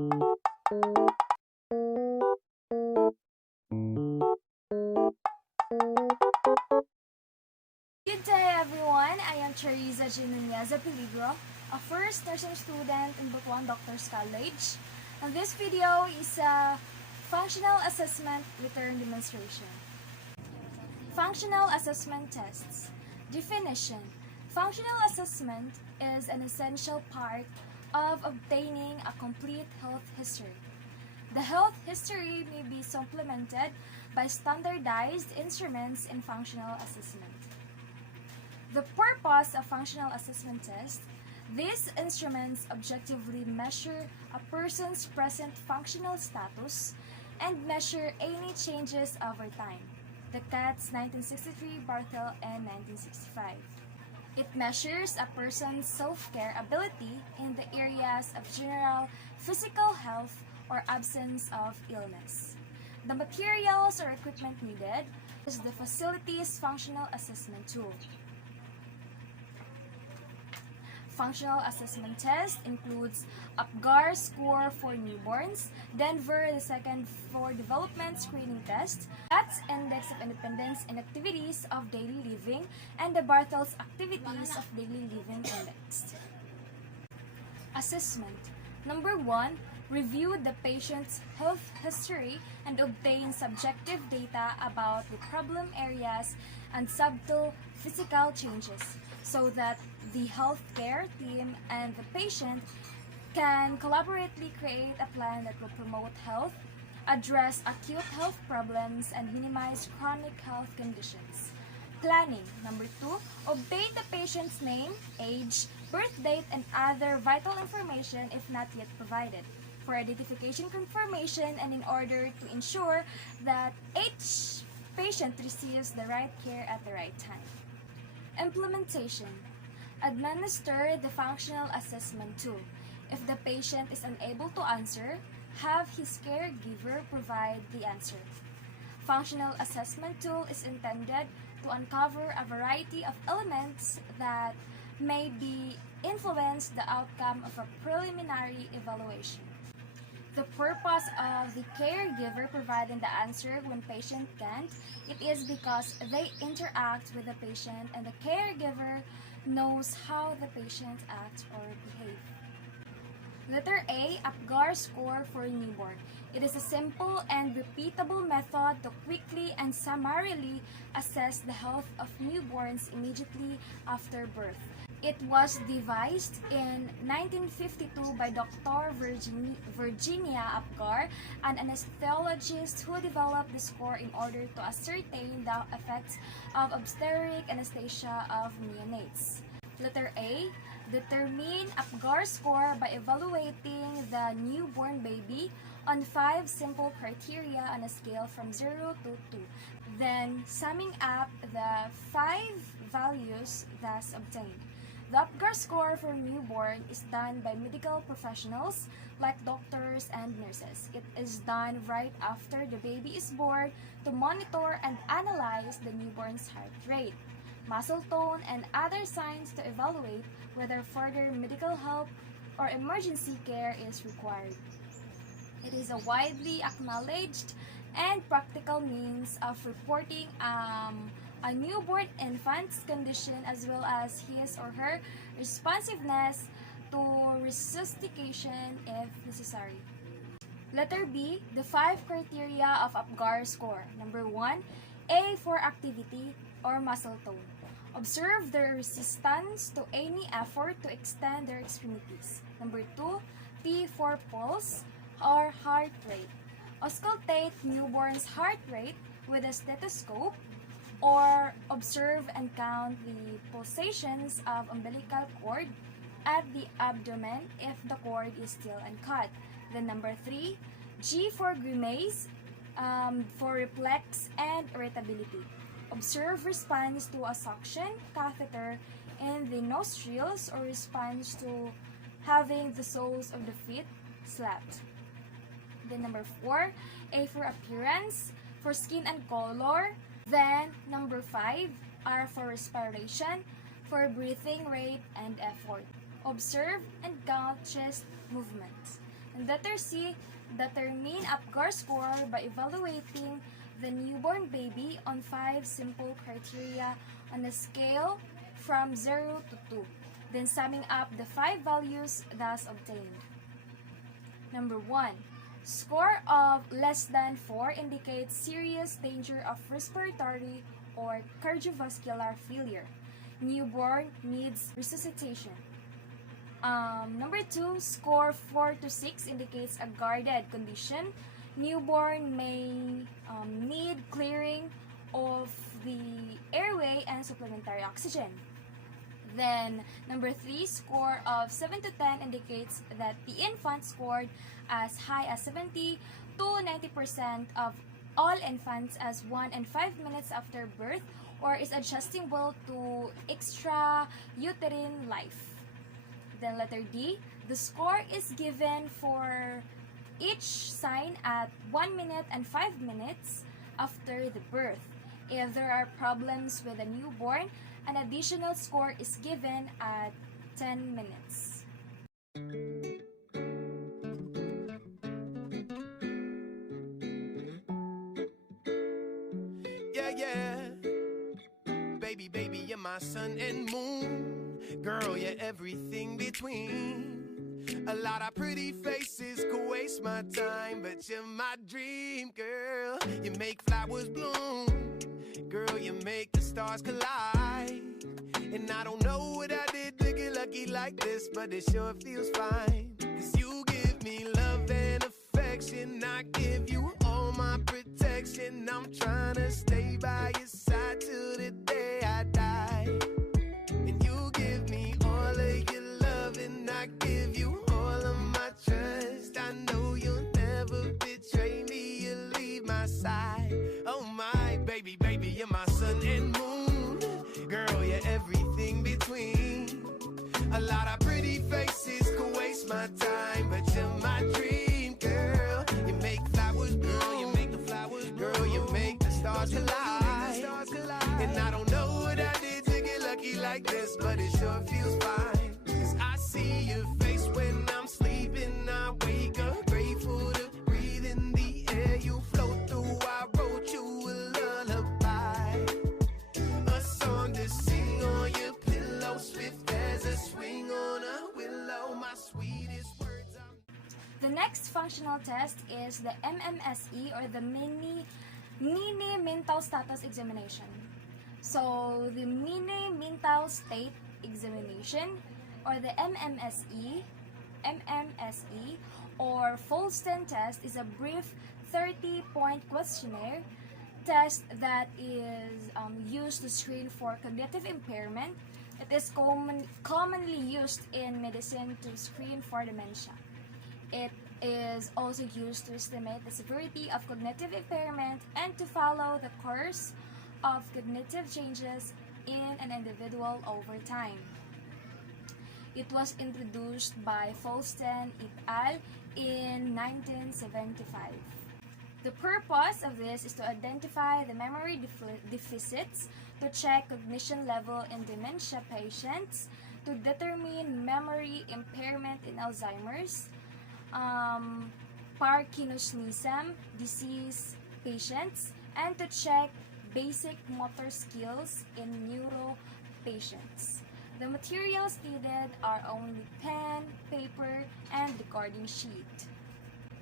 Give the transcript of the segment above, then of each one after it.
Good day everyone, I am Teresa Ginunez Peligro, a first nursing student in Butuan Doctors College. And this video is a functional assessment return demonstration. Functional assessment tests. Definition. Functional assessment is an essential part of obtaining a complete health history. The health history may be supplemented by standardized instruments in functional assessment. The purpose of functional assessment tests: these instruments objectively measure a person's present functional status and measure any changes over time. The Katz 1963, Barthel, and 1965. It measures a person's self-care ability in the areas of general physical health or absence of illness. The materials or equipment needed is the facility's functional assessment tool. Functional assessment test includes APGAR score for newborns, Denver II for development screening test, Katz Index of Independence and Activities of Daily Living, and the Barthel's Activities of Daily Living Index. Assessment. Number 1. Review the patient's health history and obtain subjective data about the problem areas and subtle physical changes so that the healthcare team and the patient can collaboratively create a plan that will promote health, address acute health problems, and minimize chronic health conditions. Planning. Number 2, obtain the patient's name, age, birth date, and other vital information if not yet provided for identification confirmation and in order to ensure that each patient receives the right care at the right time. Implementation. Administer the functional assessment tool. If the patient is unable to answer, have his caregiver provide the answer. Functional assessment tool is intended to uncover a variety of elements that may be influence the outcome of a preliminary evaluation. The purpose of the caregiver providing the answer when patient can't, it is because they interact with the patient and the caregiver knows how the patient acts or behave. Letter A, APGAR score for newborn. It is a simple and repeatable method to quickly and summarily assess the health of newborns immediately after birth. It was devised in 1952 by Dr. Virginia APGAR, an anesthesiologist who developed the score in order to ascertain the effects of obstetric anesthesia of neonates. Letter A, determine APGAR score by evaluating the newborn baby on 5 simple criteria on a scale from 0 to 2, then summing up the 5 values thus obtained. The APGAR score for newborn is done by medical professionals like doctors and nurses. It is done right after the baby is born to monitor and analyze the newborn's heart rate, muscle tone, and other signs to evaluate whether further medical help or emergency care is required. It is a widely acknowledged and practical means of reporting a newborn infant's condition as well as his or her responsiveness to resuscitation if necessary. Letter B, the 5 criteria of APGAR score. Number 1, A for activity or muscle tone. Observe their resistance to any effort to extend their extremities. Number 2, P for pulse or heart rate. Auscultate newborn's heart rate with a stethoscope or observe and count the pulsations of umbilical cord at the abdomen if the cord is still uncut. Then number 3, G for grimace, for reflex and irritability. Observe response to a suction catheter in the nostrils or response to having the soles of the feet slapped. Then number 4, A for appearance, for skin and color. Then number 5, R for respiration, for breathing rate and effort. Observe and count chest movements. And letter C, determine Apgar score by evaluating the newborn baby on 5 simple criteria on a scale from 0 to 2, then summing up the 5 values thus obtained. Number 1. Score of less than 4 indicates serious danger of respiratory or cardiovascular failure. Newborn needs resuscitation. Number 2, score 4 to 6 indicates a guarded condition. Newborn may need clearing of the airway and supplementary oxygen. Then, number 3, score of 7 to 10 indicates that the infant scored as high as 70 to 90% of all infants as 1 and 5 minutes after birth or is adjustable to extrauterine life. Then letter D, the score is given for each sign at 1 minute and 5 minutes after the birth. If there are problems with a newborn, an additional score is given at 10 minutes. Baby, you're my sun and moon. Girl, you're everything between. A lot of pretty faces could waste my time, but you're my dream, girl. You make flowers bloom. Girl, you make the stars collide. And I don't know what I did to get lucky like this, but it sure feels fine. 'Cause you give me love and affection. I give you all my protection. I'm trying to stay by your side till the day I die. And you give me all of your love and I give you all of my trust. I know you'll never betray me, you'll leave my side. Oh my baby, you're my sun and moon. Girl, you're everything between. A lot of pretty faces could waste my time, but you're my dream, girl. You make flowers bloom, you make the flowers bloom. Girl, you make the stars collide. And I don't know what I did to get lucky like this, but it sure feels fine. 'Cause I see your face when I'm sleeping. I wake up grateful to breathe in the air you float through. I wrote you a lullaby, a song to sing on your pillow, swift as a swing on a willow. My sweetest words. The next functional test is the MMSE or the Mini Mental Status Examination. So the Mini Mental State Examination or the MMSE or Folston test is a brief 30-point questionnaire test that is used to screen for cognitive impairment. It is commonly used in medicine to screen for dementia. It is also used to estimate the severity of cognitive impairment and to follow the course of cognitive changes in an individual over time. It was introduced by Folston et al. In 1975. The purpose of this is to identify the memory deficits, to check cognition level in dementia patients, to determine memory impairment in Alzheimer's, Parkinsonism disease patients, and to check basic motor skills in neuro patients. The materials needed are only pen, paper, and recording sheet.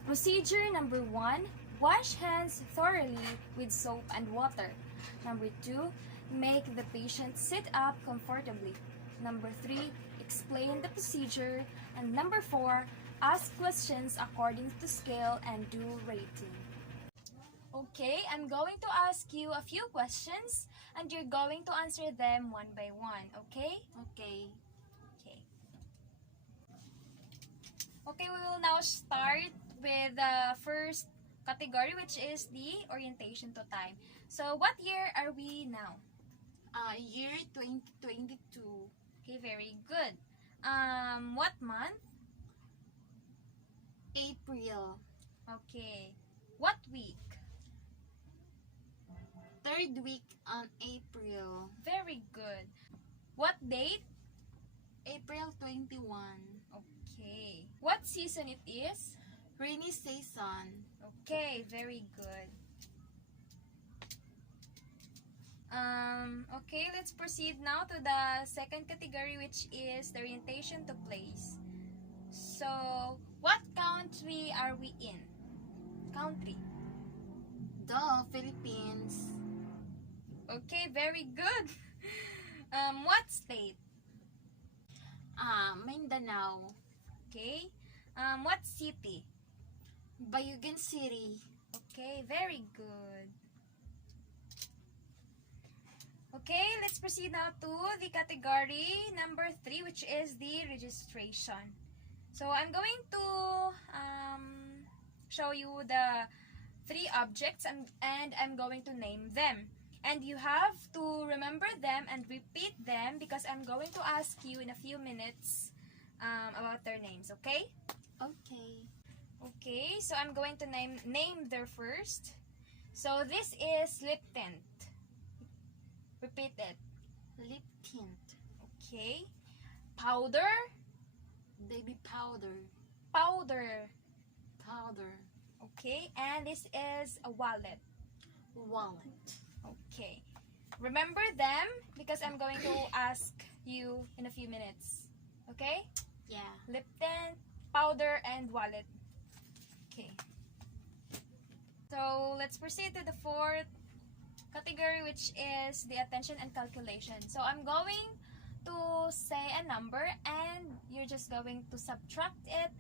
Procedure number 1, wash hands thoroughly with soap and water. Number 2, make the patient sit up comfortably. Number 3, explain the procedure. And number 4, ask questions according to scale and do rating. Okay, I'm going to ask you a few questions and you're going to answer them one by one, okay? Okay. Okay, we will now start with the first category, which is the orientation to time. So, what year are we now? Year 2022. Okay, very good. What month? April. Okay. What week? Third week on April. Very good. What date? April 21. Okay. What season it is? Rainy season. Okay, very good. Okay, let's proceed now to the second category, which is the orientation to place. So, what country are we in? Country. The Philippines. Okay, very good. What state? Mindanao. Okay. What city? Bayugan City. Okay, very good. Okay, let's proceed now to the category number 3, which is the registration. So I'm going to show you the 3 objects and I'm going to name them. And you have to remember them and repeat them because I'm going to ask you in a few minutes about their names, okay? Okay. Okay, so I'm going to name their first. So this is lip tint. Repeat it. Lip tint. Okay. Powder. Baby powder. Powder. Powder. Okay, and this is a wallet. Wallet. Okay. Remember them because I'm going to ask you in a few minutes. Okay? Yeah. Lip tint, powder, and wallet. Okay. So let's proceed to the 4th category, which is the attention and calculation. So I'm going to say a number and you're just going to subtract it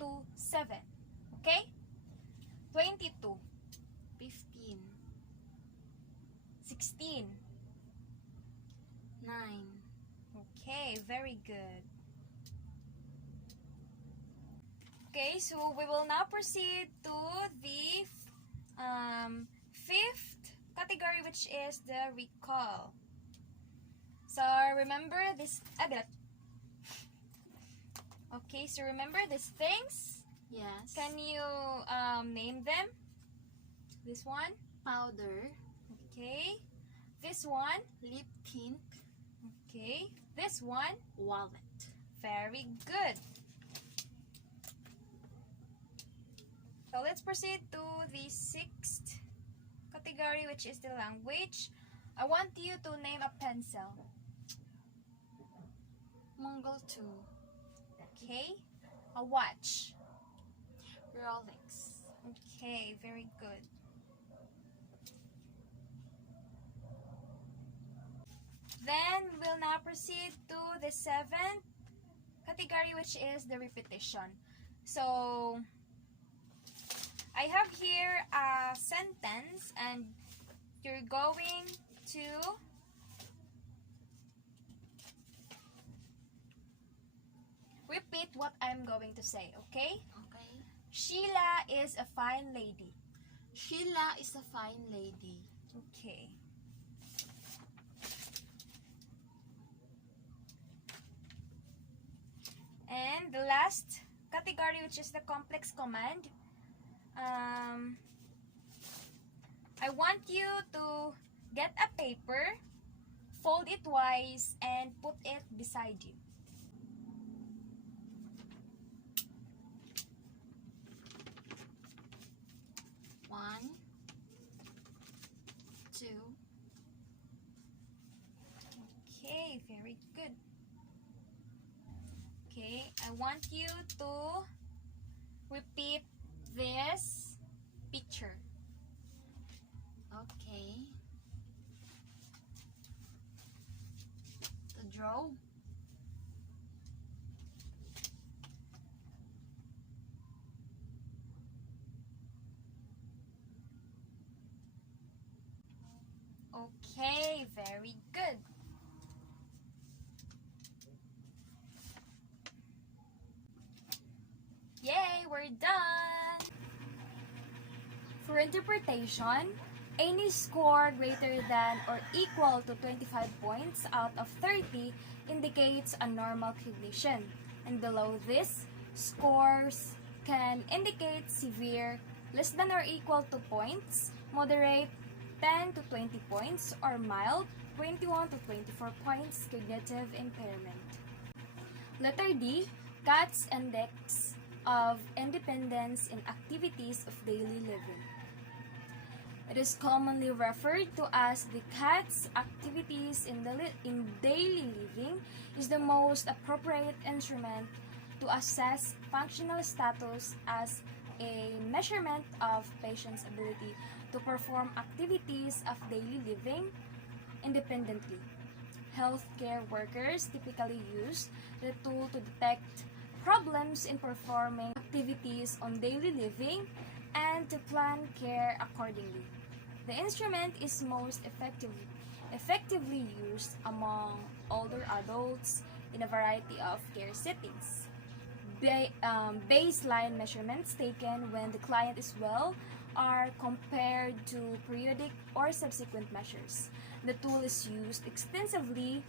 to 7. Okay? 22, 15. 16. 9. Okay, very good. Okay, so we will now proceed to the 5th category, which is the recall. So remember this agad. Okay, so remember these things. Yes. Can you name them? This one. Powder. Okay. This one. Lip tint. Okay. This one. Wallet. Very good. So let's proceed to the 6th category, which is the language. I want you to name a pencil. Mongol 2. Okay. A watch. Rolex. Okay, very good. Then we'll now proceed to the 7th category, which is the repetition. So I have here a sentence and you're going to repeat what I'm going to say, okay? Okay. Sheila is a fine lady. Sheila is a fine lady. Okay. And the last category, which is the complex command. I want you to get a paper, fold it twice, and put it beside you. One. 2. Okay, very good. Okay, I want you to repeat this picture. Okay. The draw. Okay, very good. Yay, we're done! For interpretation, any score greater than or equal to 25 points out of 30 indicates a normal cognition. And below this, scores can indicate severe, less than or equal to points, moderate, 10 to 20 points, or mild, 21 to 24 points cognitive impairment. Letter D, CATS index of independence in activities of daily living. It is commonly referred to as the cat's activities in daily living is the most appropriate instrument to assess functional status as a measurement of patient's ability to perform activities of daily living independently. Healthcare workers typically use the tool to detect problems in performing activities on daily living and to plan care accordingly. The instrument is most effectively used among older adults in a variety of care settings. Baseline measurements taken when the client is well are compared to periodic or subsequent measures. The tool is used extensively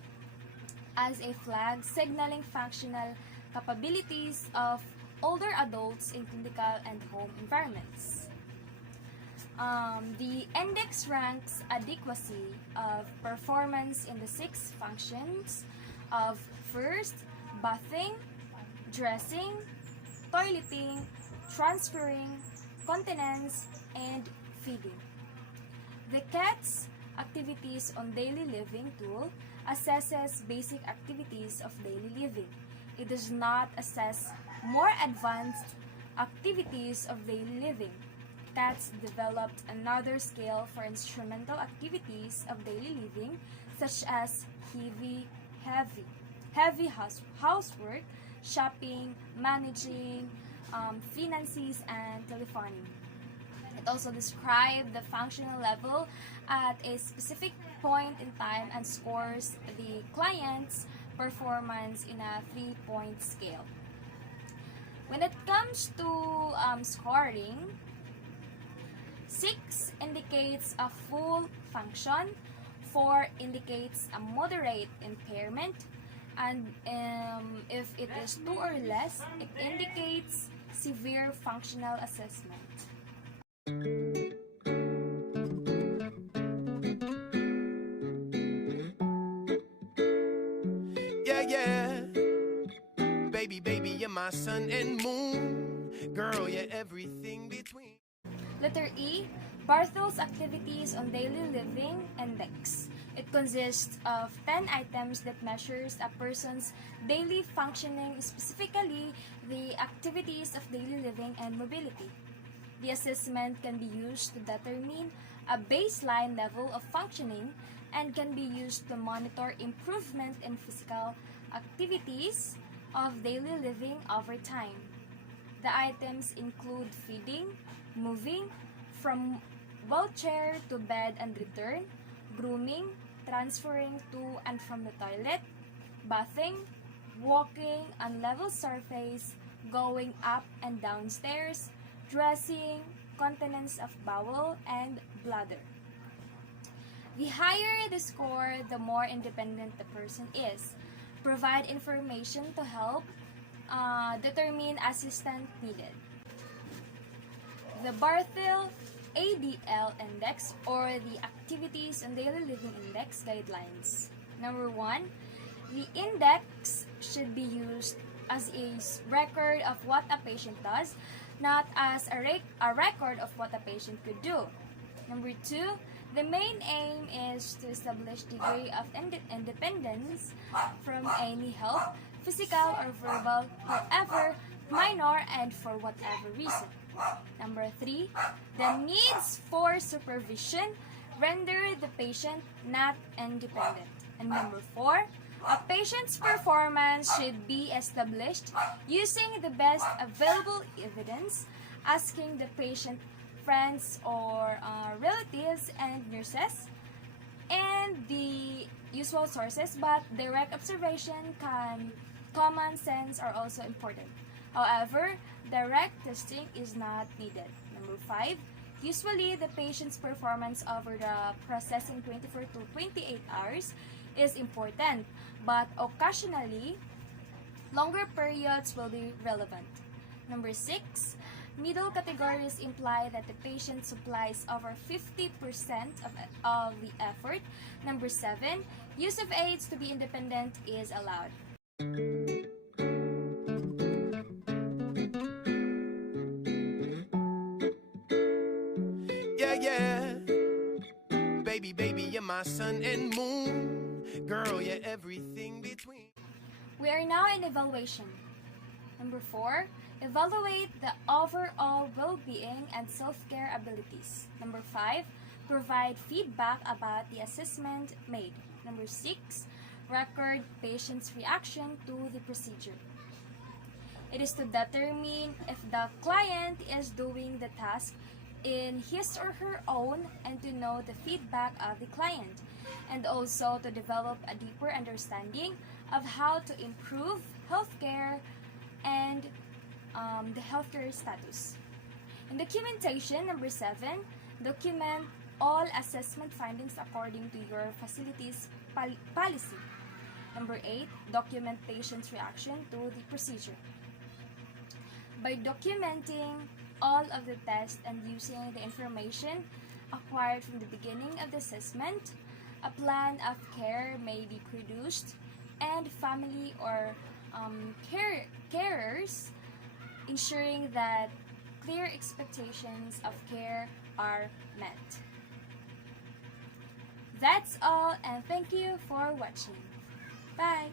as a flag signaling functional capabilities of older adults in clinical and home environments. The index ranks adequacy of performance in the 6 functions of first, bathing, dressing, toileting, transferring, continence, and feeding. The CATS Activities on Daily Living tool assesses basic activities of daily living. It does not assess more advanced activities of daily living. CATS developed another scale for instrumental activities of daily living, such as heavy housework, shopping, managing, finances, and telephoning. It also describes the functional level at a specific point in time and scores the client's performance in a 3-point scale. When it comes to scoring, 6 indicates a full function, 4 indicates a moderate impairment, and if it is 2 or less, it indicates severe functional assessment. Yeah. Baby, you're my sun and moon. Girl, you're everything between. Letter E, Barthel's Activities on Daily Living Index. It consists of 10 items that measures a person's daily functioning, specifically the activities of daily living and mobility. The assessment can be used to determine a baseline level of functioning and can be used to monitor improvement in physical activities of daily living over time. The items include feeding, moving from wheelchair to bed and return, grooming, transferring to and from the toilet, bathing, walking on level surface, going up and down stairs, dressing, continence of bowel, and bladder. The higher the score, the more independent the person is. Provide information to help determine assistance needed. The Barthel ADL Index, or the Activities and Daily Living Index Guidelines. Number 1, the index should be used as a record of what a patient does, not as a record of what a patient could do. Number 2, the main aim is to establish degree of independence from any help, physical or verbal, however minor and for whatever reason. Number 3, the needs for supervision render the patient not independent. And number 4, a patient's performance should be established using the best available evidence, asking the patient friends or relatives and nurses and the usual sources, but direct observation common sense are also important. However, direct testing is not needed. Number 5, usually the patient's performance over the processing 24 to 28 hours is important, but occasionally, longer periods will be relevant. Number 6, middle categories imply that the patient supplies over 50% of the effort. Number 7, use of aids to be independent is allowed. my sun and moon. Girl, you're everything between. We are now in evaluation. Number 4, evaluate the overall well-being and self-care abilities. Number 5, provide feedback about the assessment made. Number 6, record patient's reaction to the procedure. It is to determine if the client is doing the task in his or her own and to know the feedback of the client, and also to develop a deeper understanding of how to improve healthcare and the healthcare status. In documentation, number 7, document all assessment findings according to your facility's policy. Number 8, document patient's reaction to the procedure. By documenting all of the tests and using the information acquired from the beginning of the assessment, a plan of care may be produced, and family or carers ensuring that clear expectations of care are met. That's all, and thank you for watching. Bye!